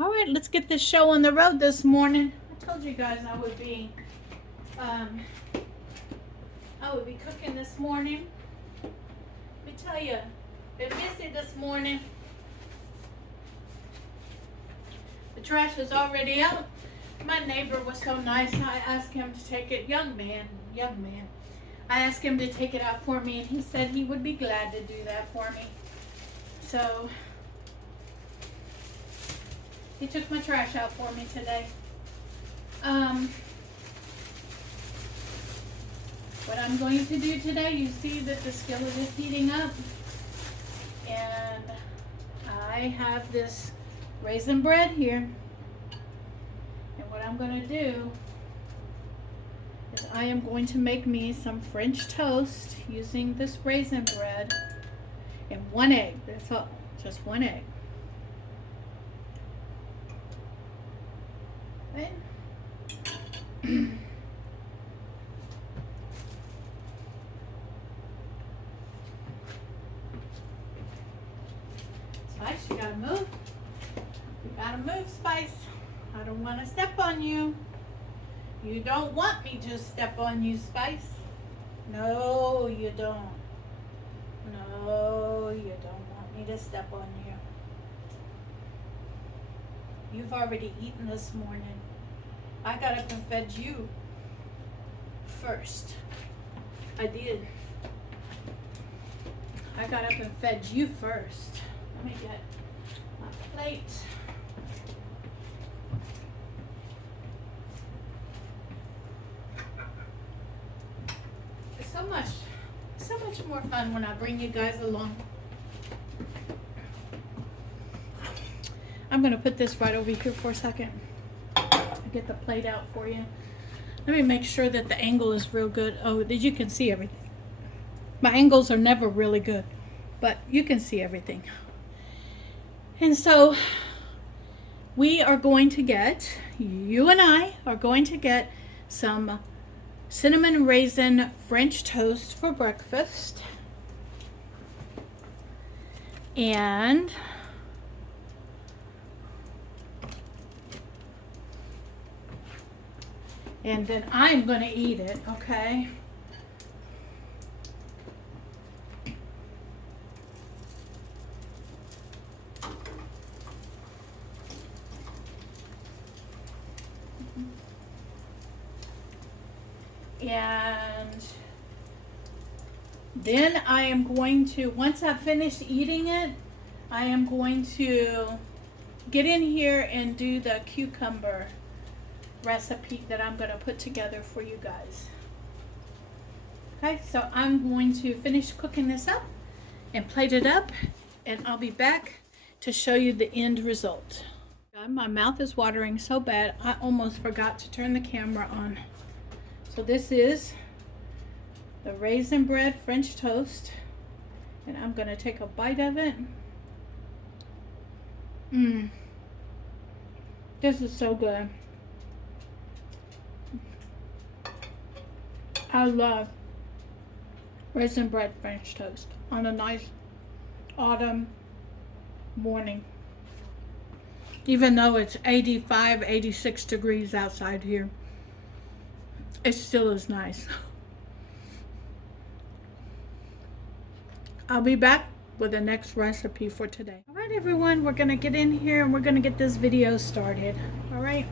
All right, let's get this show on the road this morning. I told you guys I would be cooking this morning. Let me tell you, been busy this morning. The trash is already out. My neighbor was so nice. I asked him to take it. Young man. I asked him to take it out for me, and he said he would be glad to do that for me. So he took my trash out for me today. What I'm going to do today, you see that the skillet is heating up, and I have this raisin bread here. And what I'm going to do is I am going to make me some French toast using this raisin bread and 1 egg. That's all, just 1 egg. Okay. Spice, you gotta move. You gotta move, Spice. I don't want to step on you. You don't want me to step on you, Spice. No, you don't. No, you don't want me to step on you. You've already eaten this morning. I got up and fed you first. I did. I got up and fed you first. Let me get my plate. It's so much more fun when I bring you guys along. I'm gonna put this right over here for a second. I'll get the plate out for you. Let me make sure that the angle is real good. Oh, that you can see everything. My angles are never really good, but you can see everything. And so we are going to get, you and I are going to get some cinnamon raisin French toast for breakfast. And then I'm going to eat it, okay? And then I am going to, once I've finished eating it, I am going to get in here and do the cucumber recipe that I'm going to put together for you guys. Okay, so I'm going to finish cooking this up and plate it up, and I'll be back to show you the end result. My mouth is watering so bad, I almost forgot to turn the camera on. So this is the raisin bread French toast, and I'm going to take a bite of it. This is so good. I love raisin bread French toast on a nice autumn morning. Even though it's 85, 86 degrees outside here, it still is nice. I'll be back with the next recipe for today. All right, everyone, we're gonna get in here and we're gonna get this video started. All right.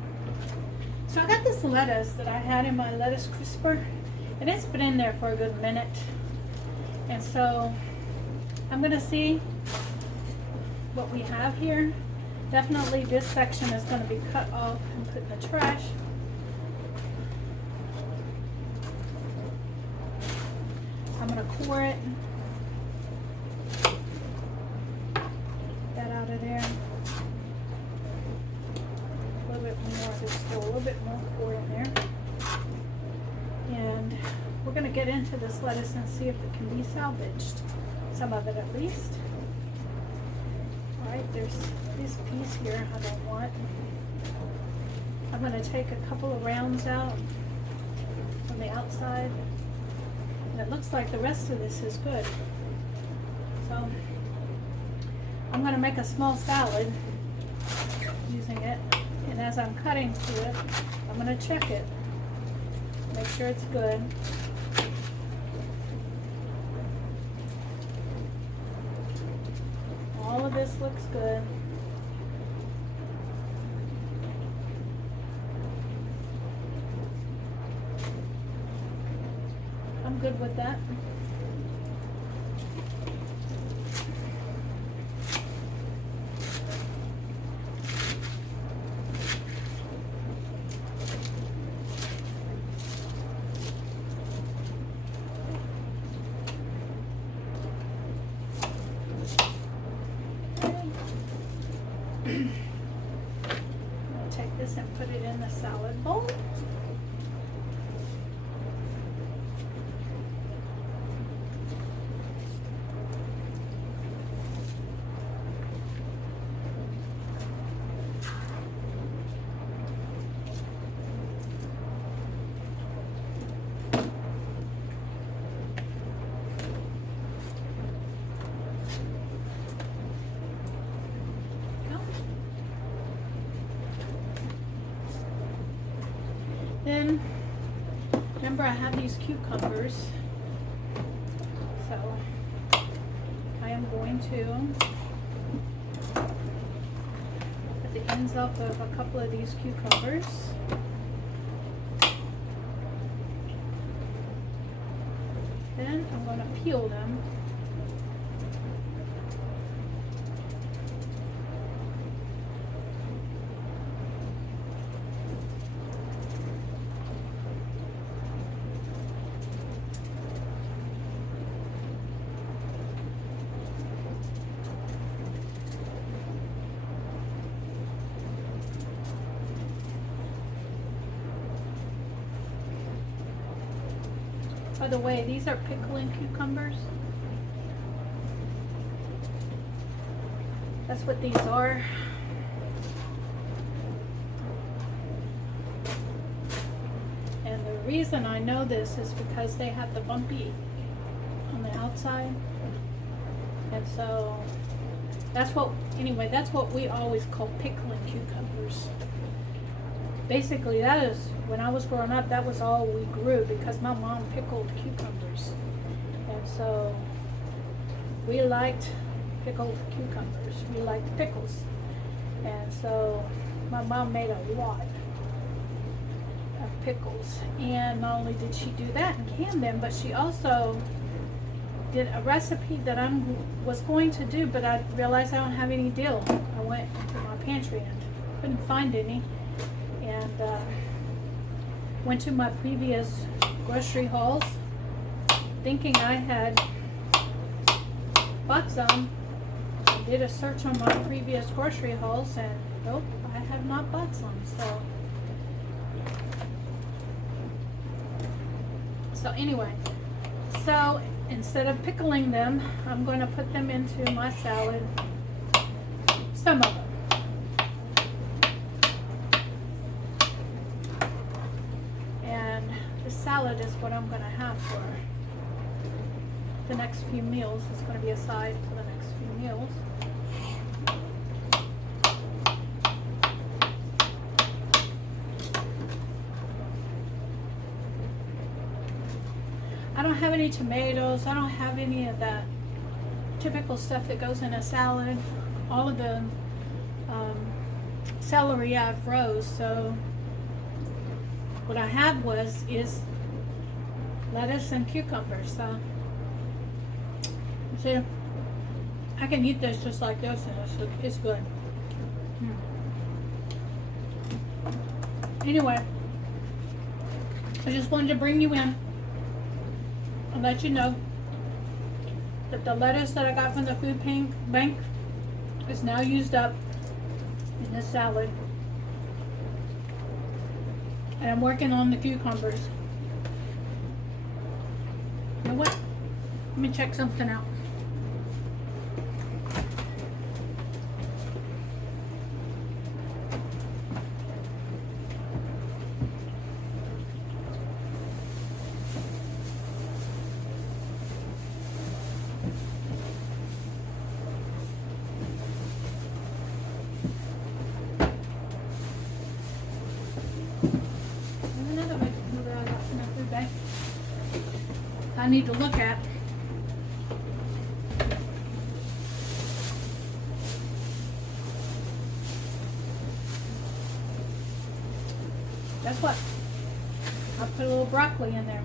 So I got this lettuce that I had in my lettuce crisper, and it's been in there for a good minute. And so I'm gonna see what we have here. Definitely this section is gonna be cut off and put in the trash. I'm gonna core it. That out of there. A little bit more, there's still a little bit more core in there. And we're gonna get into this lettuce and see if it can be salvaged. Some of it at least. All right, there's this piece here I don't want. I'm gonna take a couple of rounds out from the outside. And it looks like the rest of this is good. So I'm going to make a small salad using cutting it, and as I'm cutting to it, I'm going to check it. Make sure it's good. All of this looks good. I'm good with that. I'll take this and put it in the salad bowl. Then, remember I have these cucumbers, so I am going to put the ends off of a couple of these cucumbers. Then I'm going to peel them. By the way, these are pickling cucumbers. That's what these are. And the reason I know this is because they have the bumpy on the outside. And so that's what, anyway, that's what we always call pickling cucumbers. Basically, that is, when I was growing up, that was all we grew because my mom pickled cucumbers. And so we liked pickled cucumbers. We liked pickles. And so my mom made a lot of pickles. And not only did she do that and can them, but she also did a recipe that I was going to do, but I realized I don't have any dill. I went to my pantry and couldn't find any. And went to my previous grocery hauls thinking I had bought some. I did a search on my previous grocery hauls and nope, I have not bought some. So anyway, so instead of pickling them, I'm going to put them into my salad, some of them. Salad is what I'm going to have for the next few meals. It's going to be a side for the next few meals. I don't have any tomatoes. I don't have any of that typical stuff that goes in a salad. All of the celery I froze, so what I have is lettuce and cucumbers. So see, I can eat this just like this, and it's good. Anyway, I just wanted to bring you in and let you know that the lettuce that I got from the food bank is now used up in this salad. And I'm working on the cucumbers. You know what? Let me check something out. There's another vegetable that I got from my food bag. I need to look at. Guess what? I'll put a little broccoli in there.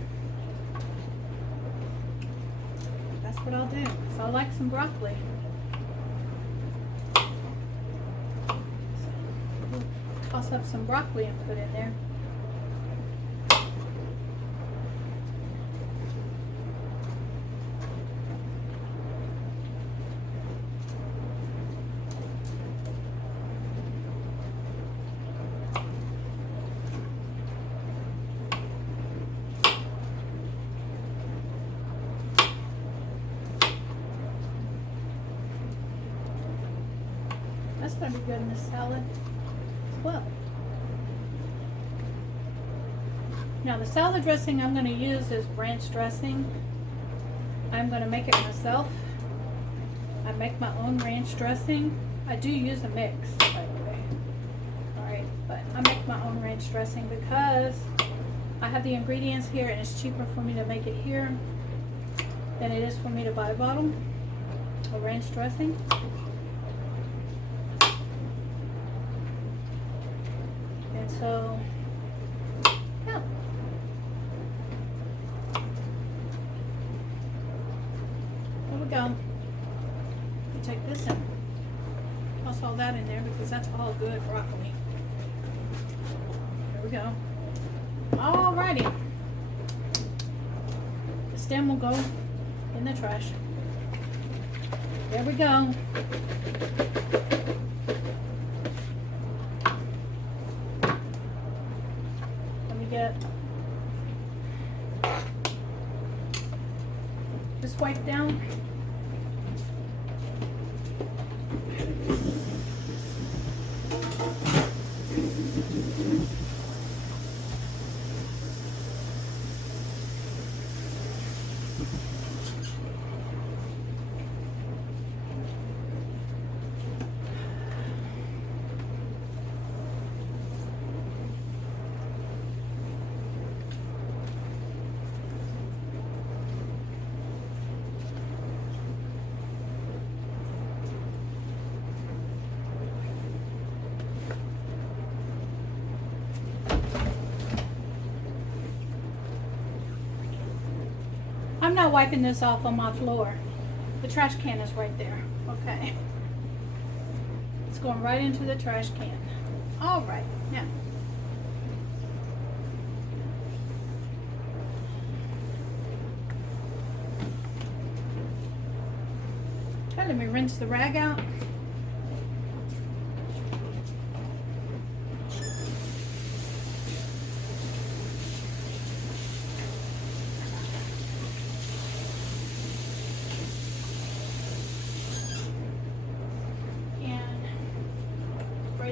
That's what I'll do. So I like some broccoli. So we'll toss up some broccoli and put in there. That's going to be good in this salad as well. Now the salad dressing I'm going to use is ranch dressing. I'm going to make it myself. I make my own ranch dressing. I do use a mix, by the way. Alright, but I make my own ranch dressing because I have the ingredients here and it's cheaper for me to make it here than it is for me to buy a bottle of ranch dressing. And so, yeah. There we go. You take this and toss all that in there because that's all good broccoli. There we go. Alrighty. The stem will go in the trash. There we go. Let me get this wiped down. I'm not wiping this off on my floor. The trash can is right there. Okay. It's going right into the trash can. All right. Now. Okay, let me rinse the rag out.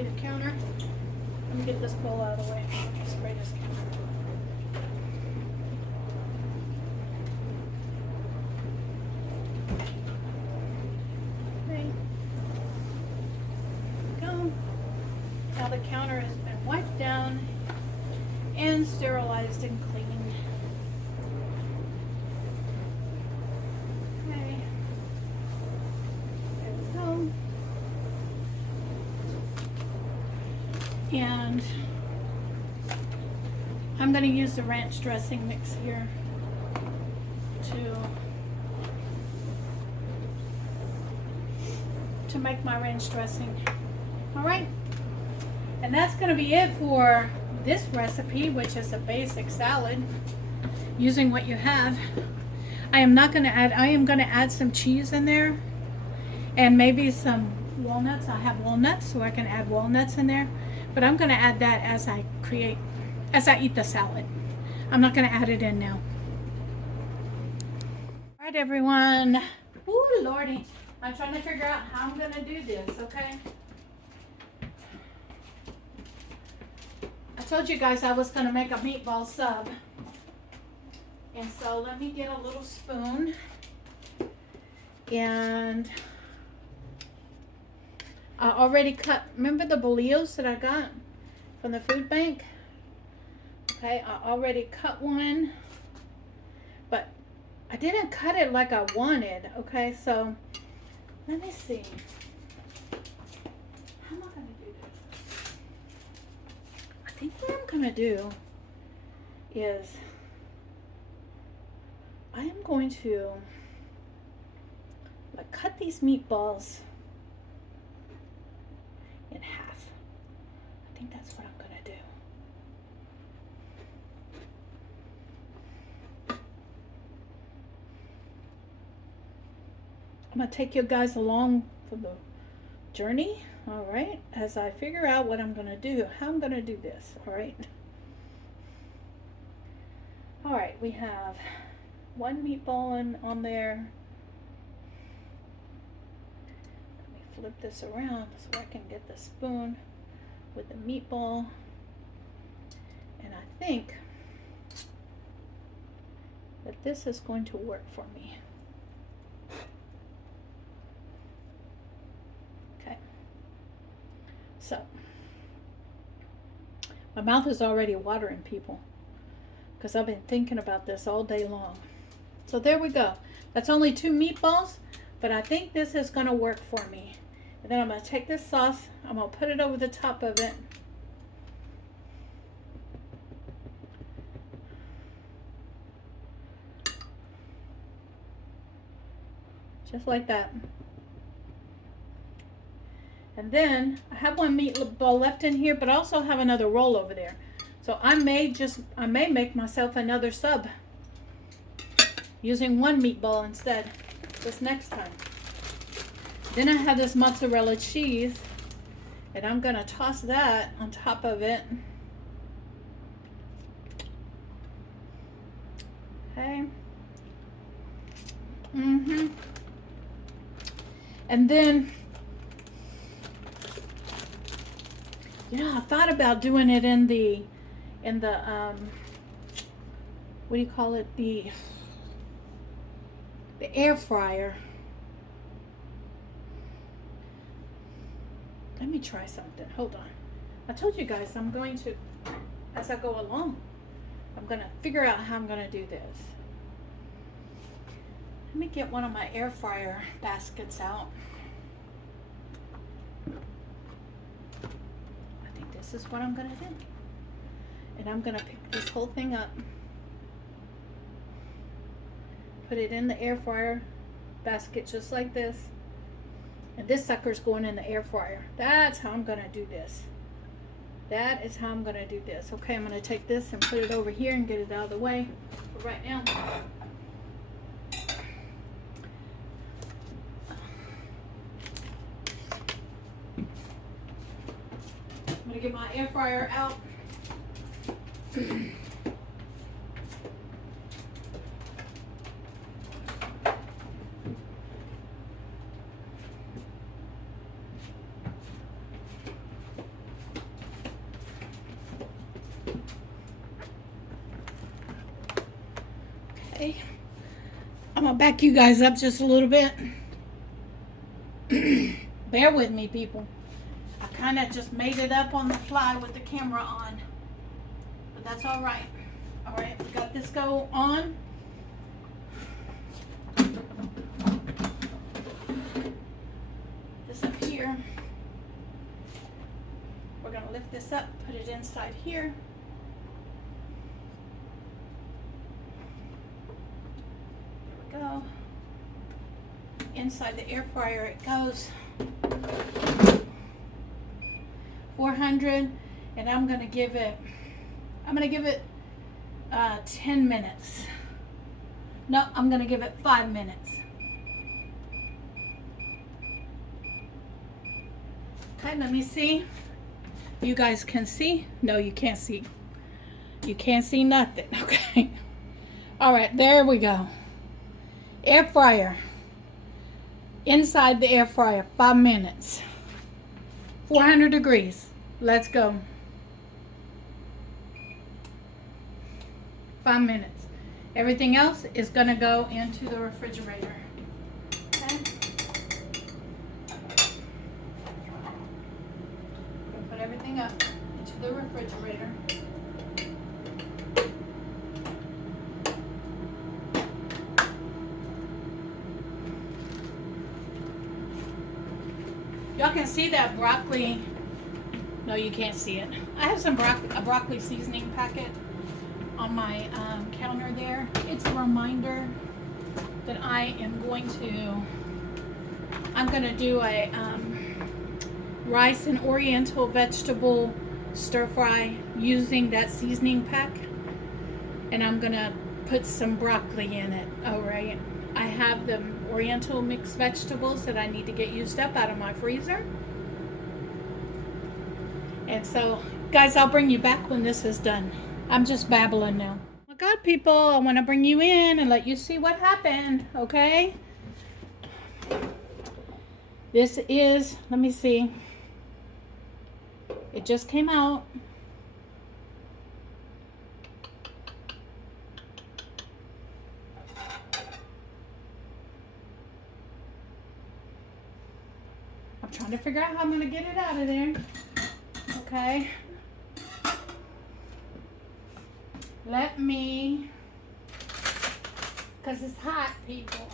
The counter. Let me get this bowl out of the way. I'll spray this counter. Okay. Go. Now the counter has been wiped down and sterilized and cleaned. Okay. There we go. And I'm going to use the ranch dressing mix here to make my ranch dressing. All right, and that's going to be it for this recipe, which is a basic salad using what you have. I am going to add some cheese in there and maybe some walnuts. I have walnuts, so I can add walnuts in there. But I'm going to add that as I eat the salad. I'm not going to add it in now. All right, everyone. Ooh, Lordy. I'm trying to figure out how I'm going to do this, okay? I told you guys I was going to make a meatball sub. And so let me get a little spoon. And I already cut, remember the bolillos that I got from the food bank? Okay, I already cut one, but I didn't cut it like I wanted. Okay, so let me see. How am I gonna do this? I think what I'm gonna do is I am going to like cut these meatballs in half. I think that's what I'm gonna do. I'm gonna take you guys along for the journey, all right, as I figure out what I'm gonna do, how I'm gonna do this, all right. All right, we have one meatball on there. Let me flip this around so I can get the spoon with the meatball. And I think that this is going to work for me. Okay. So, my mouth is already watering, people, because I've been thinking about this all day long. So there we go. That's only 2 meatballs, but I think this is going to work for me. And then I'm going to take this sauce, I'm going to put it over the top of it. Just like that. And then I have one meatball left in here, but I also have another roll over there. So I may make myself another sub using one meatball instead this next time. Then I have this mozzarella cheese, and I'm gonna toss that on top of it. Okay. And then, you know, I thought about doing it in the what do you call it? The air fryer. Let me try something. Hold on. I told you guys I'm going to, as I go along, I'm going to figure out how I'm going to do this. Let me get one of my air fryer baskets out. I think this is what I'm going to do. And I'm going to pick this whole thing up. Put it in the air fryer basket just like this. And this sucker's going in the air fryer. That's how I'm going to do this. That is how I'm going to do this. Okay, I'm going to take this and put it over here and get it out of the way for right now. I'm going to get my air fryer out. I'm gonna back you guys up just a little bit. Bear with me, people. I kind of just made it up on the fly with the camera on, but that's all right. All right, we got this go on. This up here. We're gonna lift this up, put it inside here. Go. Inside the air fryer it goes. 400, and I'm gonna give it 10 minutes. No, I'm gonna give it 5 minutes. Okay, let me see. You guys can see? No, you can't see. You can't see nothing. Okay. All right, there we go. Air fryer. Inside the air fryer, 5 minutes. 400 degrees. Let's go. 5 minutes. Everything else is gonna go into the refrigerator. Okay. Put everything up into the refrigerator. Y'all can see that broccoli. No, you can't see it. I have some a broccoli seasoning packet on my counter there. It's a reminder that I'm going to do a rice and oriental vegetable stir fry using that seasoning pack, and I'm gonna put some broccoli in it. All right, I have the oriental mixed vegetables that I need to get used up out of my freezer, and so guys, I'll bring you back when this is done. I'm just babbling now. Oh my God, people, I want to bring you in and let you see what happened. Okay, this is, let me see, it just came out. I'm trying to figure out how I'm going to get it out of there. Okay. Let me, because it's hot, people.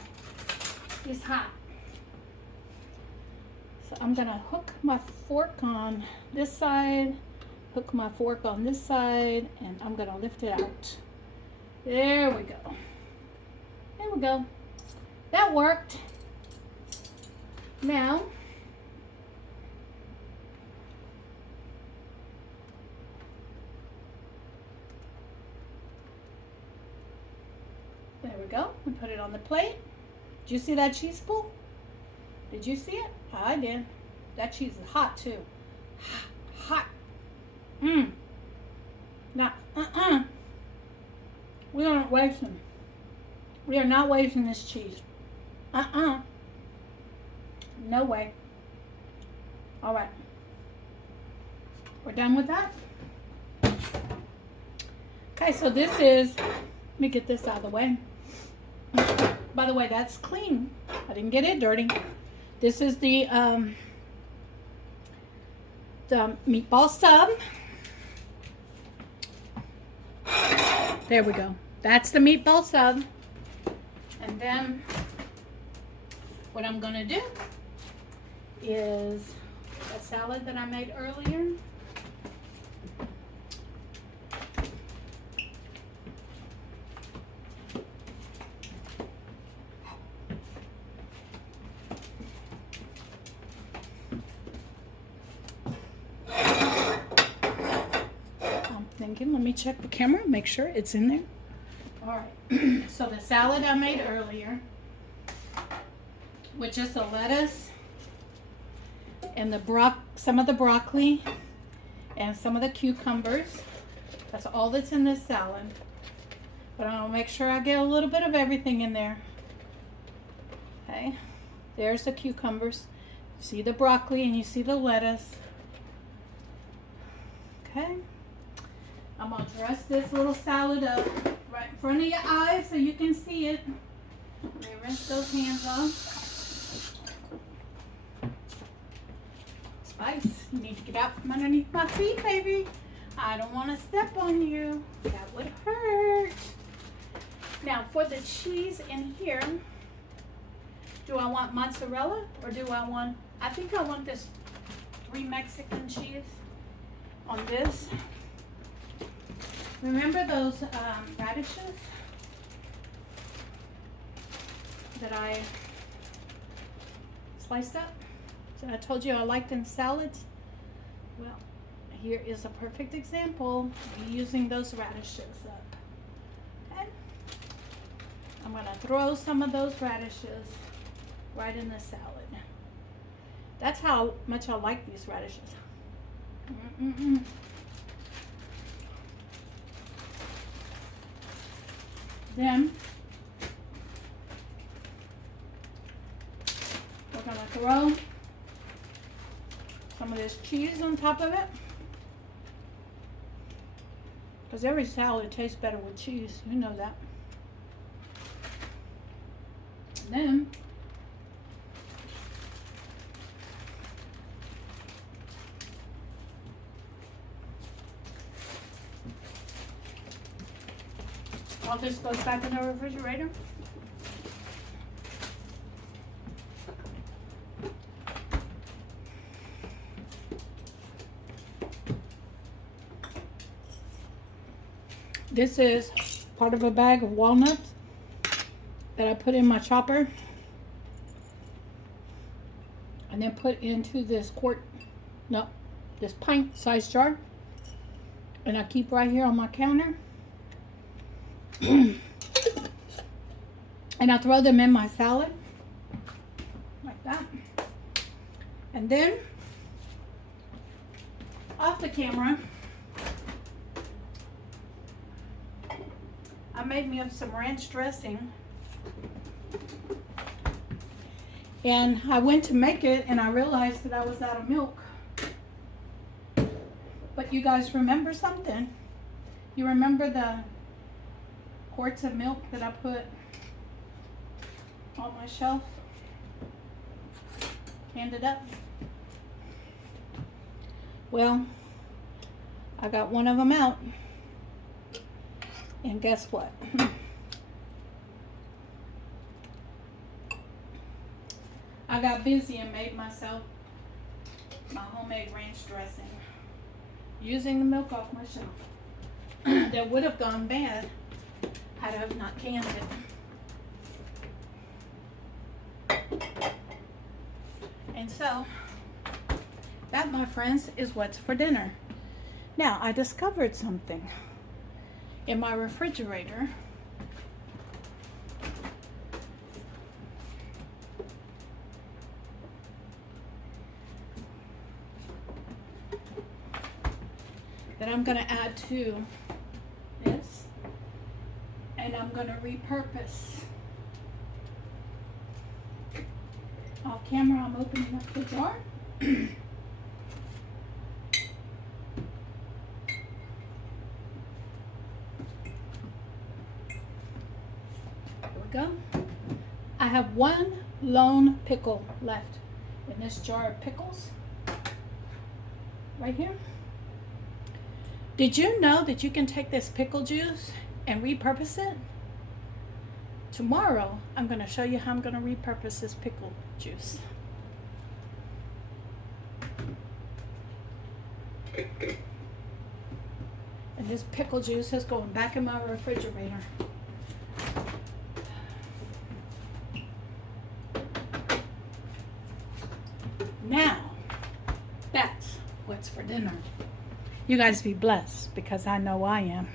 It's hot. So I'm going to hook my fork on this side, hook my fork on this side, and I'm going to lift it out. There we go. There we go. That worked. Now, there we go. We put it on the plate. Did you see that cheese pull? Did you see it? I did. That cheese is hot too. Hot. Now, we aren't wasting. We are not wasting this cheese. No way. All right. We're done with that. Okay, so this is, let me get this out of the way. By the way, that's clean. I didn't get it dirty. This is the meatball sub. There we go. That's the meatball sub. And then what I'm gonna do is a salad that I made earlier. Let me check the camera, make sure it's in there. All right, so the salad I made earlier, which is the lettuce and the some of the broccoli and some of the cucumbers. That's all that's in this salad. But I'm gonna make sure I get a little bit of everything in there. Okay, there's the cucumbers. You see the broccoli and you see the lettuce. Okay. I'm going to dress this little salad up right in front of your eyes so you can see it. Let me rinse those hands off. Spice, you need to get out from underneath my feet, baby. I don't want to step on you. That would hurt. Now, for the cheese in here, do I want mozzarella or do I want, I think I want this 3 Mexican cheese on this. Remember those radishes that I sliced up? So I told you I liked in salads. Well, here is a perfect example of using those radishes up. Okay. I'm going to throw some of those radishes right in the salad. That's how much I like these radishes. Then we're going to throw some of this cheese on top of it. Because every salad tastes better with cheese. You know that. And then all this goes back in the refrigerator. This is part of a bag of walnuts that I put in my chopper and then put into this this pint size jar, and I keep right here on my counter. And I throw them in my salad like that. And then off the camera, I made me up some ranch dressing. And I went to make it and I realized that I was out of milk. But you guys remember something? You remember the quarts of milk that I put on my shelf? Ended up. Well, I got one of them out. And guess what? I got busy and made myself my homemade ranch dressing using the milk off my shelf. That would have gone bad had I have not canned it. And so, that, my friends, is what's for dinner. Now, I discovered something in my refrigerator. That I'm going to add to this, and I'm going to repurpose. Off camera, I'm opening up the jar. There we go. I have one lone pickle left in this jar of pickles right here. Did you know that you can take this pickle juice and repurpose it? Tomorrow, I'm going to show you how I'm going to repurpose this pickle juice. And this pickle juice is going back in my refrigerator. Now, that's what's for dinner. You guys be blessed, because I know I am.